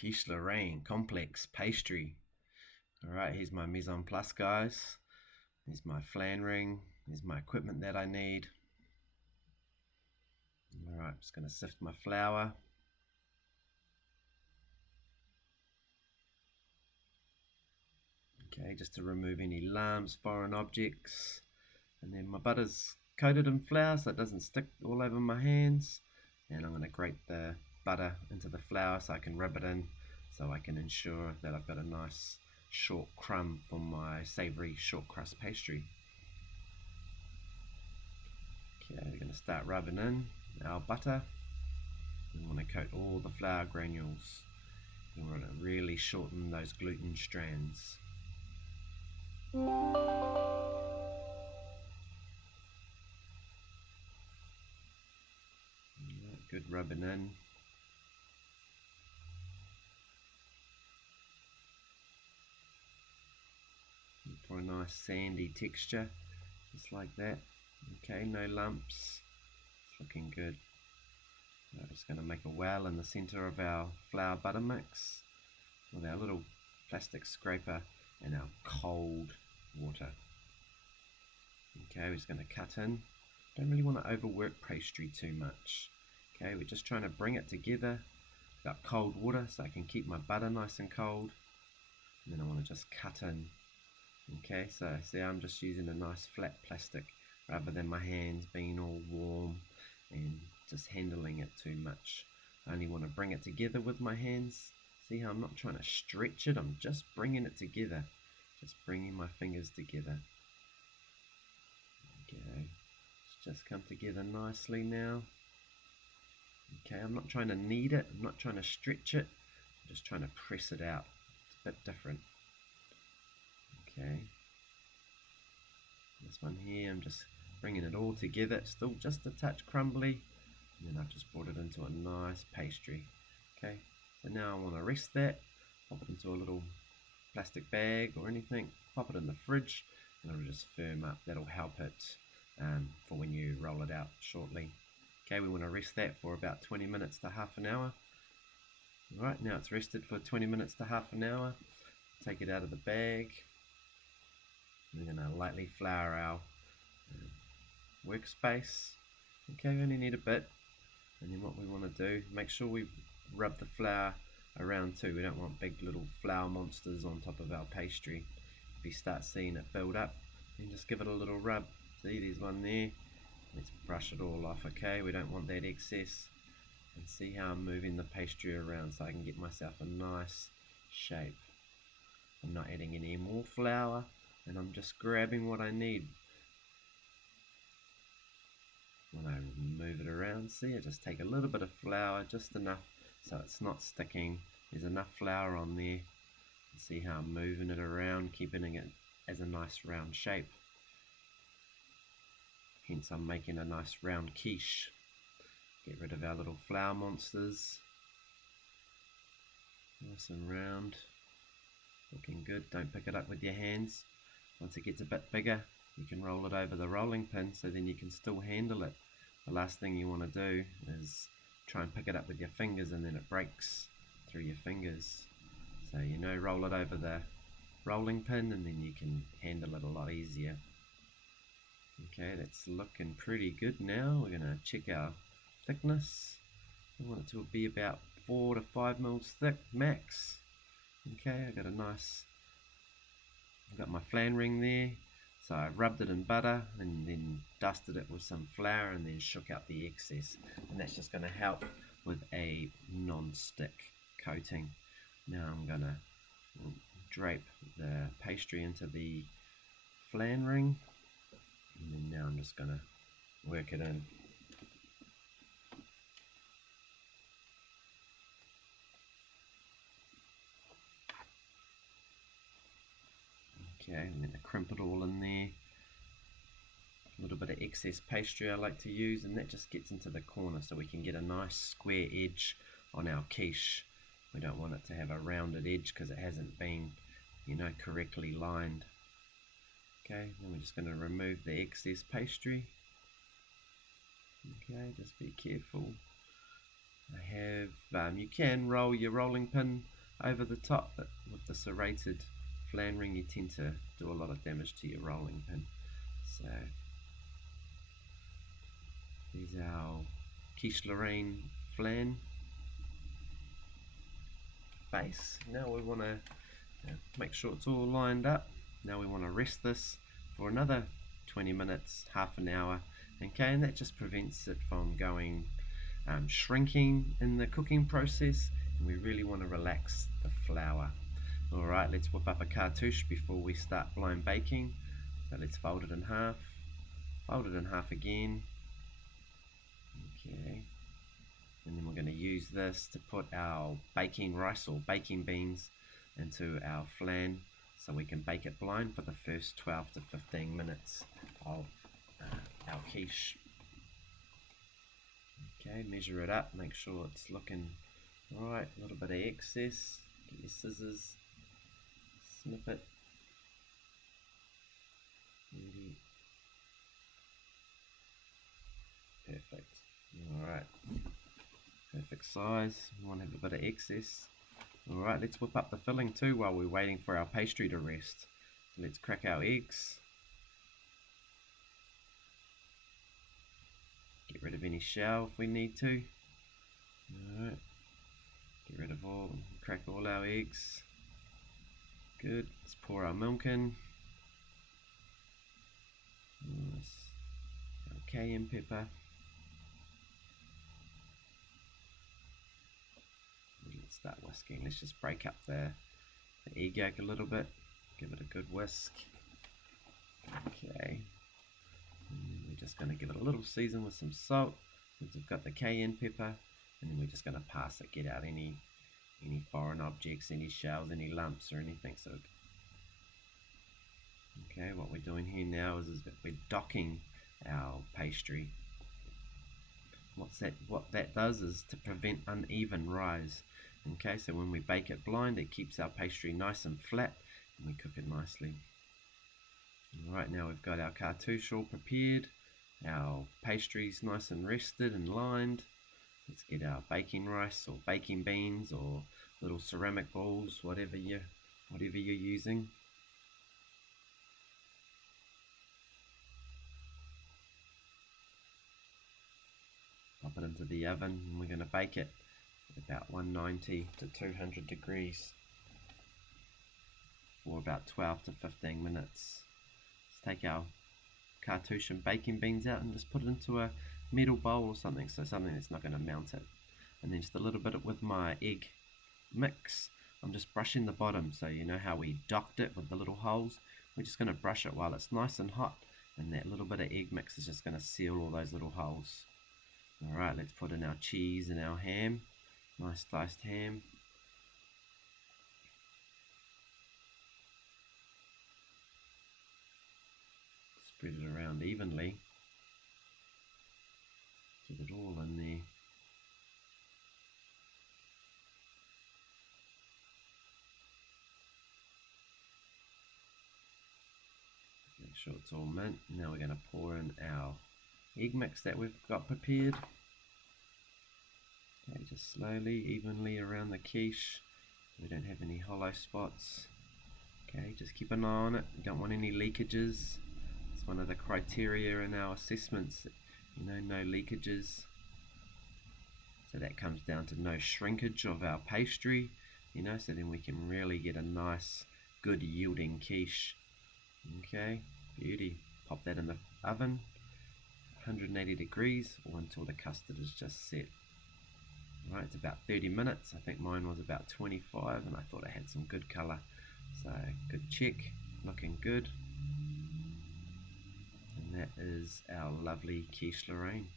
Quiche Lorraine complex pastry. Alright, here's my mise en place, guys. Here's my flan ring. Here's my equipment that I need. Alright, I'm just going to sift my flour. Okay, just to remove any lumps, foreign objects. And then my butter's coated in flour so it doesn't stick all over my hands. And I'm going to grate the butter into the flour so I can rub it in, so I can ensure that I've got a nice short crumb for my savoury short crust pastry. Okay, we're going to start rubbing in our butter. We want to coat all the flour granules. We want to really shorten those gluten strands. Good rubbing in. For a nice sandy texture, just like that. Okay, no lumps. It's looking good. I'm just going to make a well in the center of our flour butter mix with our little plastic scraper and our cold water. Okay, we're just going to cut in. Don't really want to overwork pastry too much. Okay, we're just trying to bring it together. Got cold water so I can keep my butter nice and cold. And then I want to just cut in. Okay, so see, I'm just using a nice flat plastic rather than my hands being all warm and just handling it too much. I only want to bring it together with my hands. See how I'm not trying to stretch it, I'm just bringing it together. Just bringing my fingers together. Okay, it's just come together nicely now. Okay, I'm not trying to knead it, I'm not trying to stretch it, I'm just trying to press it out. It's a bit different. Okay, this one here, I'm just bringing it all together. It's still just a touch crumbly, and then I've just brought it into a nice pastry. Okay, so now I want to rest that, pop it into a little plastic bag or anything, pop it in the fridge, and it'll just firm up. That'll help it for when you roll it out shortly. Okay, we want to rest that for about 20 minutes to half an hour. Alright, now it's rested for 20 minutes to half an hour. Take it out of the bag. We're going to lightly flour our workspace. Okay, we only need a bit. And then what we want to do, make sure we rub the flour around too. We don't want big little flour monsters on top of our pastry. If you start seeing it build up, then just give it a little rub. See, there's one there. Let's brush it all off, okay? We don't want that excess. And see how I'm moving the pastry around so I can get myself a nice shape. I'm not adding any more flour, and I'm just grabbing what I need. When I move it around, see, I just take a little bit of flour, just enough so it's not sticking. There's enough flour on there. See how I'm moving it around, keeping it as a nice round shape. Hence I'm making a nice round quiche. Get rid of our little flour monsters. Nice and round. Looking good. Don't pick it up with your hands. Once it gets a bit bigger, you can roll it over the rolling pin so then you can still handle it. The last thing you want to do is try and pick it up with your fingers and then it breaks through your fingers. So roll it over the rolling pin and then you can handle it a lot easier. Okay, that's looking pretty good now. We're going to check our thickness. I want it to be about 4 to 5 mils thick max. Okay, I've got my flan ring there. So I rubbed it in butter and then dusted it with some flour and then shook out the excess. And that's just going to help with a non-stick coating. Now I'm going to drape the pastry into the flan ring. And then now I'm just going to work it in. Okay, I'm going to crimp it all in there. A little bit of excess pastry I like to use, and that just gets into the corner so we can get a nice square edge on our quiche. We don't want it to have a rounded edge because it hasn't been, correctly lined. Okay, then we're just going to remove the excess pastry. Okay, just be careful. I have, you can roll your rolling pin over the top, but with the serrated flan ring you tend to do a lot of damage to your rolling pin. So these are our quiche lorraine flan base. Now we want to make sure it's all lined up. Now we want to rest this for another 20 minutes, half an hour, okay, and that just prevents it from going shrinking in the cooking process, and we really want to relax the flour. Alright, let's whip up a cartouche before we start blind baking. So let's fold it in half again, okay, and then we're going to use this to put our baking rice or baking beans into our flan so we can bake it blind for the first 12 to 15 minutes of our quiche. Okay, measure it up, make sure it's looking right, a little bit of excess, get your scissors, snip it, ready, perfect, alright, perfect size, we want to have a bit of excess. Alright, let's whip up the filling too while we're waiting for our pastry to rest. So let's crack our eggs. Get rid of any shell if we need to. Alright, get rid of all, crack all our eggs. Good, let's pour our milk in. Nice. Our cayenne pepper. Let's start whisking. Let's just break up the egg yolk a little bit. Give it a good whisk. Okay. And we're just going to give it a little season with some salt. Since we've got the cayenne pepper, and then we're just going to pass it, get out any foreign objects, any shells, any lumps or anything. So, okay, what we're doing here now is that we're docking our pastry. What that does is to prevent uneven rise. Okay, so when we bake it blind, it keeps our pastry nice and flat, and we cook it nicely. Alright, now we've got our cartouche all prepared, our pastry's nice and rested and lined. Let's get our baking rice or baking beans or little ceramic balls, whatever you're using. Pop it into the oven, and we're going to bake it at about 190 to 200 degrees for about 12 to 15 minutes. Let's take our cartouche and baking beans out and just put it into a metal bowl or something, so something that's not going to mount it. And then just a little bit with my egg mix, I'm just brushing the bottom, so you know how we docked it with the little holes. We're just going to brush it while it's nice and hot, and that little bit of egg mix is just going to seal all those little holes. Alright, let's put in our cheese and our ham, nice diced ham. Spread it around evenly. Get it all in there. Make sure it's all mint. Now we're going to pour in our egg mix that we've got prepared. Okay, just slowly, evenly around the quiche. We don't have any hollow spots. Okay, just keep an eye on it. You don't want any leakages. It's one of the criteria in our assessments, you know, no leakages. So that comes down to no shrinkage of our pastry, you know, so then we can really get a nice, good yielding quiche. Okay, beauty. Pop that in the oven, 180 degrees, or until the custard is just set. Right, it's about 30 minutes. I think mine was about 25, and I thought it had some good colour. So, good check, looking good. And that is our lovely quiche lorraine.